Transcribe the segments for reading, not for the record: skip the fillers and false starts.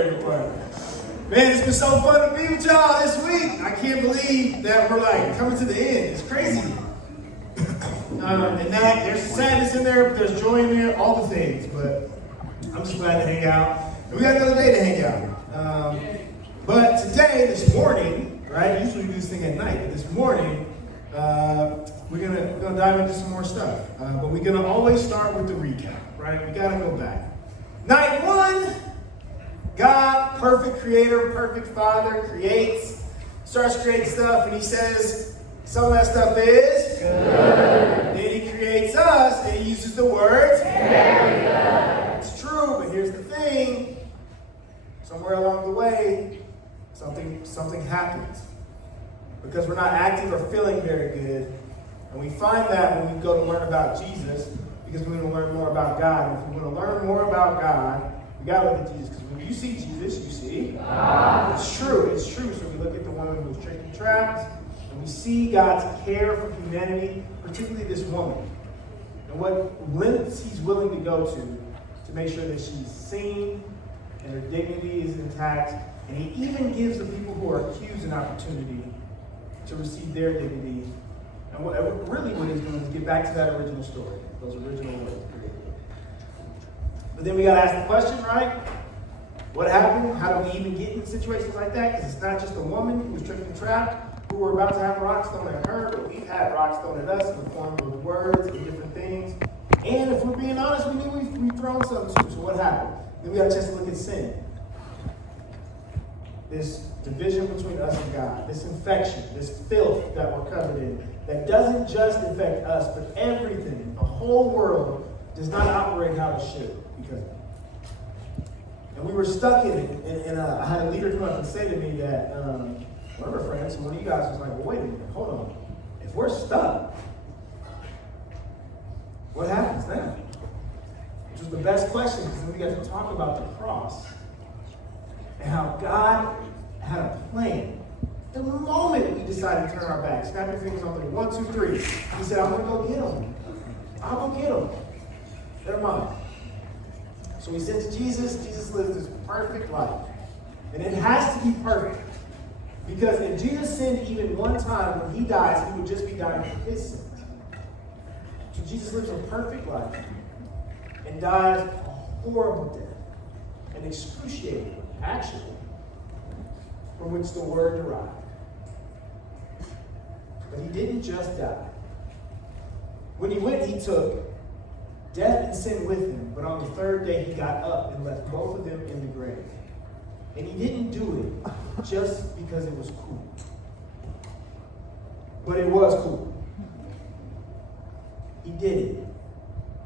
Man, it's been so fun to be with y'all this week. I can't believe that we're like coming to the end. It's crazy. And that there's sadness in there, there's joy in there, all the things. But I'm just glad to hang out. And we got another day to hang out. But today, this morning, right? Usually we do this thing at night, but this morning, we're gonna dive into some more stuff. But we're gonna always start with the recap, right? We gotta go back. Night one. God, perfect creator, perfect father, starts creating stuff, and he says some of that stuff is good. Then he creates us, and he uses the words very good. It's true, but here's the thing. Somewhere along the way, something happens. Because we're not acting or feeling very good. And we find that when we go to learn about Jesus, because we want to learn more about God. And if we want to learn more about God, we got to look at Jesus, because when you see Jesus, you see God. It's true. So we look at the woman who was tricked and trapped, and we see God's care for humanity, particularly this woman, and what lengths he's willing to go to make sure that she's seen and her dignity is intact. And he even gives the people who are accused an opportunity to receive their dignity. And what he's doing is get back to that original story, those original words. But then we got to ask the question, right? What happened? How do we even get in situations like that? Because it's not just a woman who was tricked and trapped, who were about to have rocks thrown at her, but we've had rocks thrown at us in the form of words and different things. And if we're being honest, we knew we've thrown some too. So what happened? Then we got a chance to look at sin. This division between us and God, this infection, this filth that we're covered in, that doesn't just affect us, but everything, the whole world, does not operate how it should. Because, and we were stuck in it, and I had a leader come up and say to me that one of our friends, one of you guys was like, well, wait a minute, hold on. If we're stuck, what happens now? Which was the best question, because then we got to talk about the cross and how God had a plan. The moment we decided to turn our backs, snap your fingers on 3, 1, 2, 3. He said, I'm going to go get him. I'll go get him. Never mind. So we sent to Jesus. Jesus lives this perfect life. And it has to be perfect. Because if Jesus sinned even one time, when he dies, he would just be dying for his sins. So Jesus lives a perfect life and dies a horrible death. An excruciating one, actually, from which the word derived. But he didn't just die. When he went, he took death and sin with him, but on the third day he got up and left both of them in the grave. And he didn't do it just because it was cool. But it was cool. He did it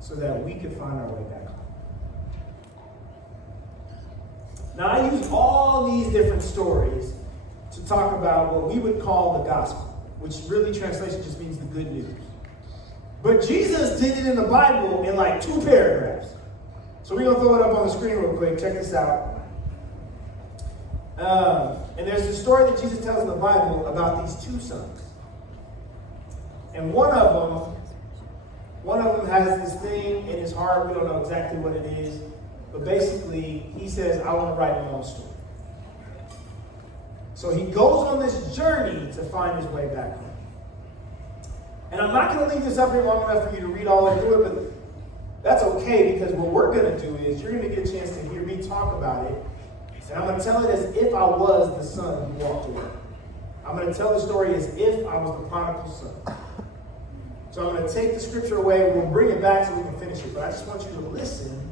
so that we could find our way back home. Now I use all these different stories to talk about what we would call the gospel, which really translation just means the good news. But Jesus did it in the Bible in like 2 paragraphs. So we're going to throw it up on the screen real quick. Check this out. And there's a story that Jesus tells in the Bible about these 2 sons. And one of them has this thing in his heart. We don't know exactly what it is. But basically, he says, I want to write my own story. So he goes on this journey to find his way back home. And I'm not going to leave this up here long enough for you to read all the way through it, but that's okay, because what we're going to do is you're going to get a chance to hear me talk about it. And I'm going to tell it as if I was the son who walked away. I'm going to tell the story as if I was the prodigal son. So I'm going to take the scripture away. We'll bring it back so we can finish it. But I just want you to listen.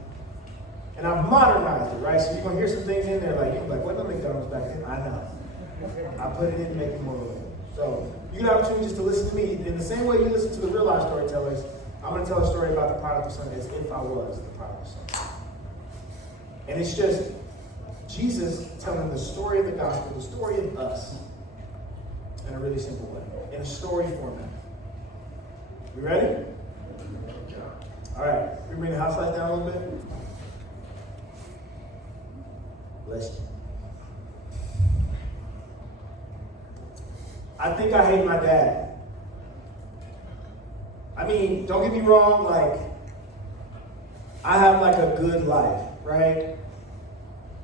And I've modernized it, right? So you're going to hear some things in there like what the McDonald's back then? I know. I put it in to make it more real. So you get an opportunity just to listen to me. In the same way you listen to the real life storytellers, I'm going to tell a story about the prodigal son as if I was the prodigal son. And it's just Jesus telling the story of the gospel, the story of us, in a really simple way, in a story format. We ready? All right. We bring the house lights down a little bit. Bless you. I think I hate my dad. I mean, don't get me wrong, like, I have like a good life, right?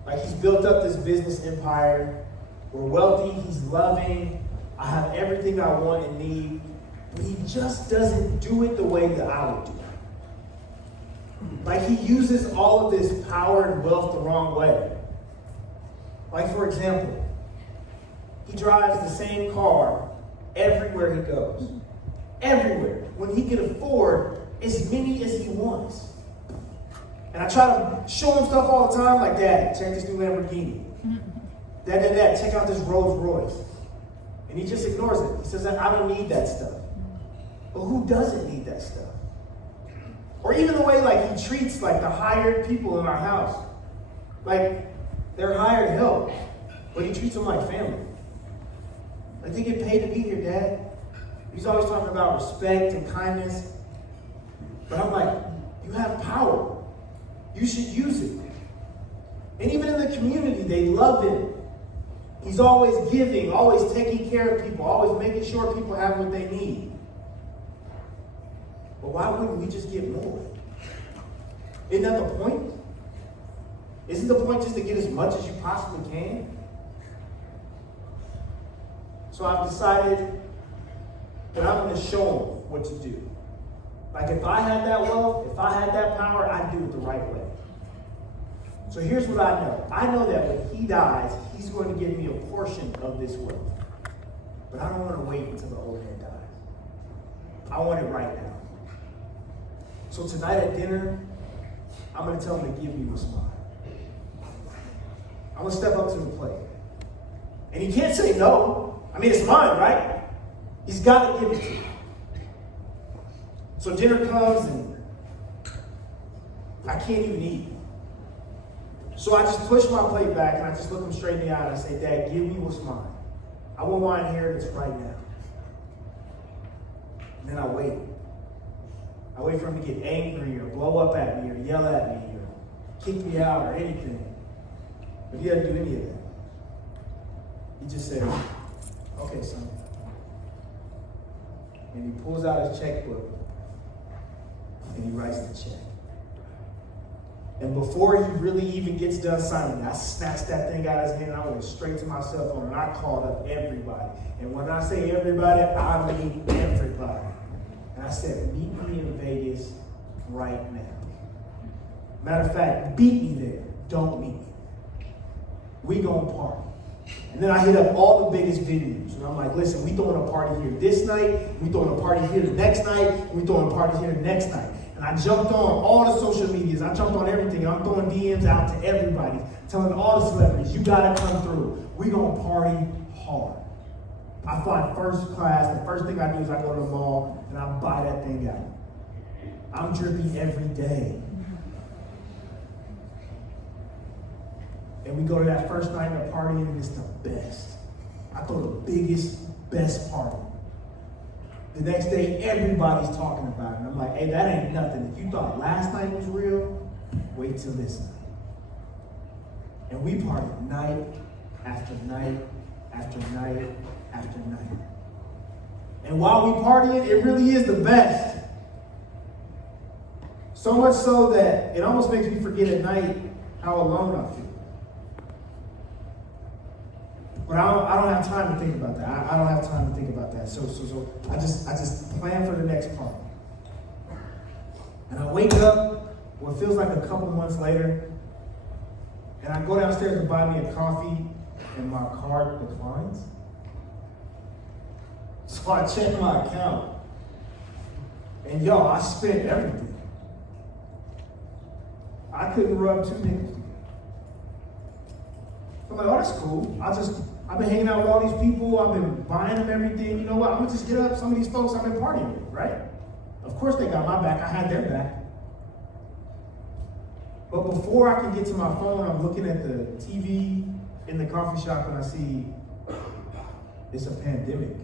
Like, he's built up this business empire. We're wealthy, he's loving, I have everything I want and need, but he just doesn't do it the way that I would do it. Like, he uses all of this power and wealth the wrong way. Like, for example, he drives the same car everywhere he goes. Everywhere. When he can afford as many as he wants. And I try to show him stuff all the time, like, Dad, check this new Lamborghini. Dad, check out this Rolls Royce. And he just ignores it. He says, I don't need that stuff. But who doesn't need that stuff? Or even the way, like, he treats, like, the hired people in our house. Like, they're hired help, but he treats them like family. Like, they get paid to be here, Dad. He's always talking about respect and kindness. But I'm like, you have power. You should use it. And even in the community, they love him. He's always giving, always taking care of people, always making sure people have what they need. But why wouldn't we just get more? Isn't that the point? Isn't the point just to get as much as you possibly can? So I've decided that I'm going to show him what to do. Like, if I had that wealth, if I had that power, I'd do it the right way. So here's what I know. I know that when he dies, he's going to give me a portion of this wealth. But I don't want to wait until the old man dies. I want it right now. So tonight at dinner, I'm going to tell him to give me what's mine. I'm going to step up to the plate. And he can't say no. I mean, it's mine, right? He's got to give it to me. So dinner comes and I can't even eat. So I just push my plate back and I just look him straight in the eye and I say, Dad, give me what's mine. I want my inheritance right now. And then I wait. I wait for him to get angry or blow up at me or yell at me or kick me out or anything. But he doesn't do any of that. He just says, okay, son. And he pulls out his checkbook and he writes the check. And before he really even gets done signing, I snatched that thing out of his hand and I went straight to my cell phone and I called up everybody. And when I say everybody, I mean everybody. And I said, meet me in Vegas right now. Matter of fact, beat me there. Don't meet me. We gonna party. And then I hit up all the biggest venues. And I'm like, listen, we throwing a party here this night. We throwing a party here the next night. And we throwing a party here the next night. And I jumped on all the social medias. I jumped on everything. I'm throwing DMs out to everybody, telling all the celebrities, you gotta come through. We gonna party hard. I fly first class. The first thing I do is I go to the mall and I buy that thing out. I'm drippy every day. And we go to that first night of the party and it's the best. I throw the biggest, best party. The next day, everybody's talking about it. And I'm like, hey, that ain't nothing. If you thought last night was real, wait till this night. And we party night after night after night after night. And while we partying, it really is the best. So much so that it almost makes me forget at night how alone I feel. But I don't have time to think about that. I don't have time to think about that. So I just plan for the next party. And I wake up, what feels like a couple months later, and I go downstairs to buy me a coffee, and my card declines. So I check my account, and I spent everything. I couldn't rub two nickels. I'm like, oh, that's cool. I've been hanging out with all these people. I've been buying them everything. You know what? I'm going to just hit up some of these folks I've been partying with, right? Of course they got my back. I had their back. But before I can get to my phone, I'm looking at the TV in the coffee shop and I see it's a pandemic.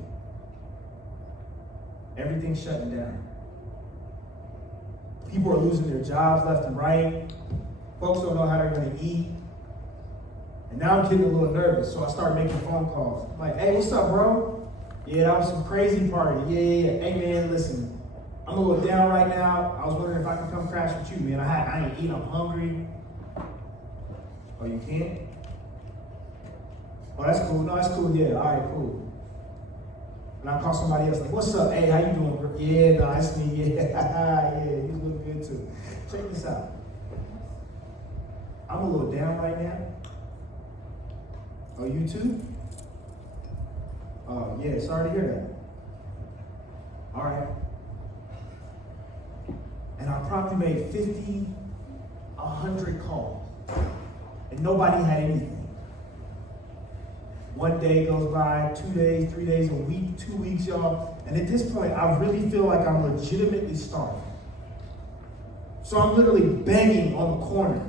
Everything's shutting down. People are losing their jobs left and right. Folks don't know how they're going to eat. And now I'm getting a little nervous, so I start making phone calls. I'm like, hey, what's up, bro? Yeah, that was some crazy party. Yeah. Hey, man, listen, I'm a little down right now. I was wondering if I could come crash with you, man. I ain't eating, I'm hungry. Oh, you can't? Oh, that's cool. No, that's cool. Yeah, all right, cool. And I call somebody else like, what's up? Hey, how you doing, bro? Yeah, no, it's me. Yeah, yeah, you look good too. Check this out. I'm a little down right now. Oh, you too? Oh, yeah, sorry to hear that. All right. And I probably made 50, 100 calls. And nobody had anything. One day goes by, 2 days, 3 days, a week, 2 weeks, y'all. And at this point, I really feel like I'm legitimately starving. So I'm literally begging on the corner.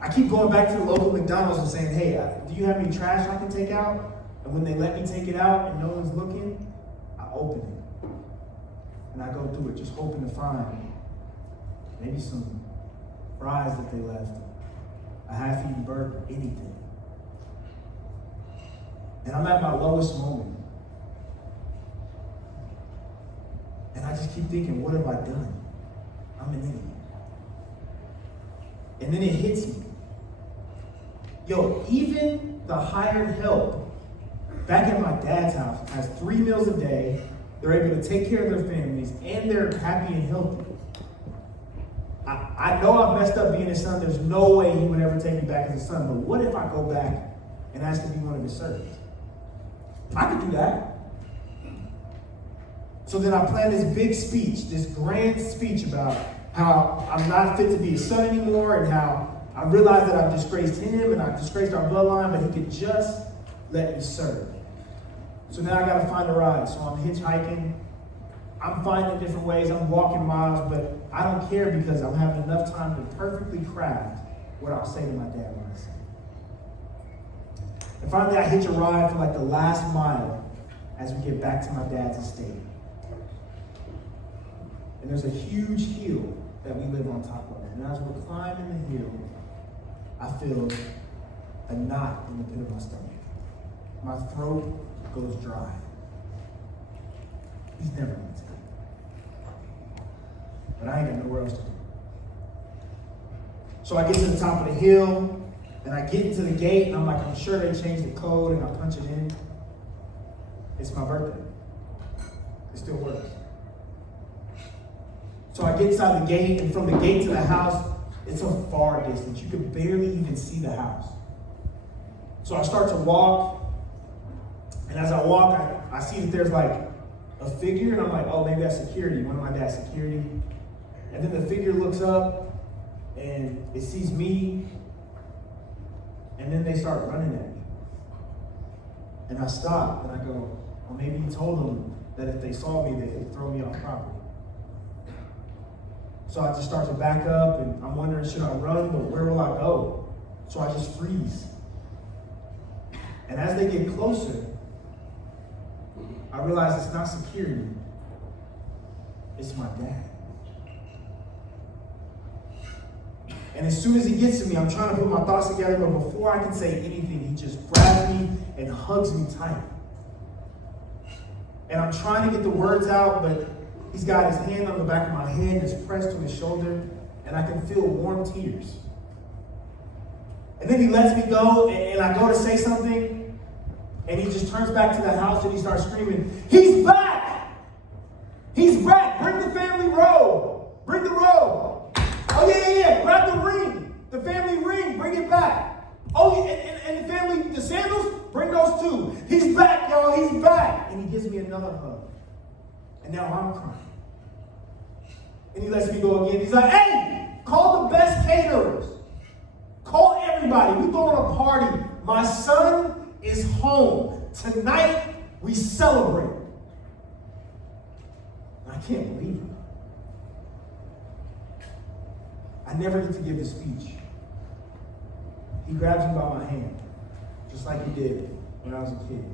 I keep going back to the local McDonald's and saying, hey, do you have any trash I can take out? And when they let me take it out and no one's looking, I open it. And I go through it, just hoping to find maybe some fries that they left, a half-eaten burger, anything. And I'm at my lowest moment. And I just keep thinking, what have I done? I'm an idiot. And then it hits me. Yo, even the hired help back at my dad's house has 3 meals a day. They're able to take care of their families, and they're happy and healthy. I know I've messed up being his son. There's no way he would ever take me back as a son. But what if I go back and ask to be one of his servants? I could do that. So then I planned this big speech, this grand speech about how I'm not fit to be his son anymore, and how I realized that I've disgraced him and I've disgraced our bloodline, but he could just let me serve. So now I got to find a ride. So I'm hitchhiking. I'm finding different ways. I'm walking miles, but I don't care because I'm having enough time to perfectly craft what I'll say to my dad when I see him. And finally, I hitch a ride for like the last mile as we get back to my dad's estate. And there's a huge hill that we live on top of. And as we're climbing the hill, I feel a knot in the pit of my stomach. My throat goes dry. He's never going to take it. But I ain't got nowhere else to go. So I get to the top of the hill, and I get into the gate, and I'm like, I'm sure they changed the code, and I punch it in. It's my birthday. It still works. So I get inside the gate, and from the gate to the house, it's a far distance. You could barely even see the house. So I start to walk, and as I walk, I see that there's like a figure, and I'm like, oh, maybe that's security, one of my dad's security. And then the figure looks up, and it sees me, and then they start running at me. And I stop, and I go, well, maybe he told them that if they saw me, they would throw me off property. So I just start to back up, and I'm wondering, should I run, but where will I go? So I just freeze. And as they get closer, I realize it's not security, it's my dad. And as soon as he gets to me, I'm trying to put my thoughts together, but before I can say anything, he just grabs me and hugs me tight. And I'm trying to get the words out, but he's got his hand on the back of my head and it's pressed to his shoulder, and I can feel warm tears. And then he lets me go, and I go to say something, and he just turns back to the house and he starts screaming, he's back! He's back! Bring the family robe! Bring the robe! Oh, yeah. Grab the ring. The family ring. Bring it back. Oh, and the family, the sandals, bring those too. He's back, y'all. He's back. And he gives me another hug. And now I'm crying. And he lets me go again. He's like, hey, call the best caterers. Call everybody. We're throwing a party. My son is home. Tonight, we celebrate. I can't believe it. I never get to give the speech. He grabs me by my hand, just like he did when I was a kid.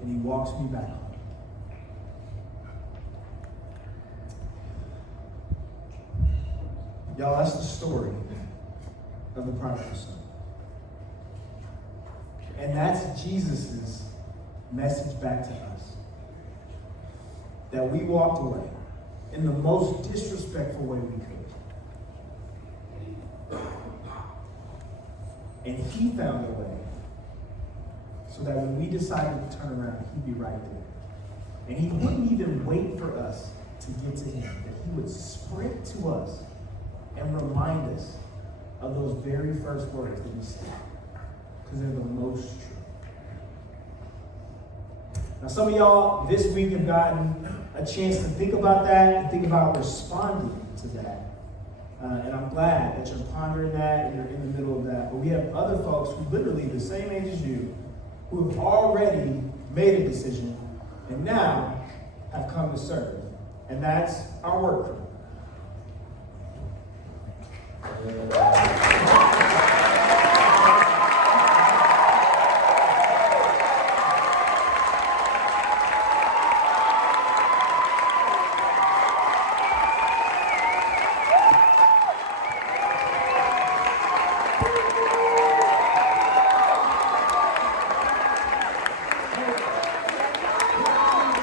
And he walks me back home. Y'all, that's the story of the prodigal son. And that's Jesus' message back to us. That we walked away in the most disrespectful way we could. And he found a way so that when we decided to turn around, he'd be right there. And he wouldn't even wait for us to get to him, that he would sprint to us and remind us of those very first words that we said, because they're the most true. Now, some of y'all this week have gotten a chance to think about that and think about responding to that. And I'm glad that you're pondering that and you're in the middle of that. But we have other folks who literally the same age as you who have already made a decision and now have come to serve. And that's our work crew.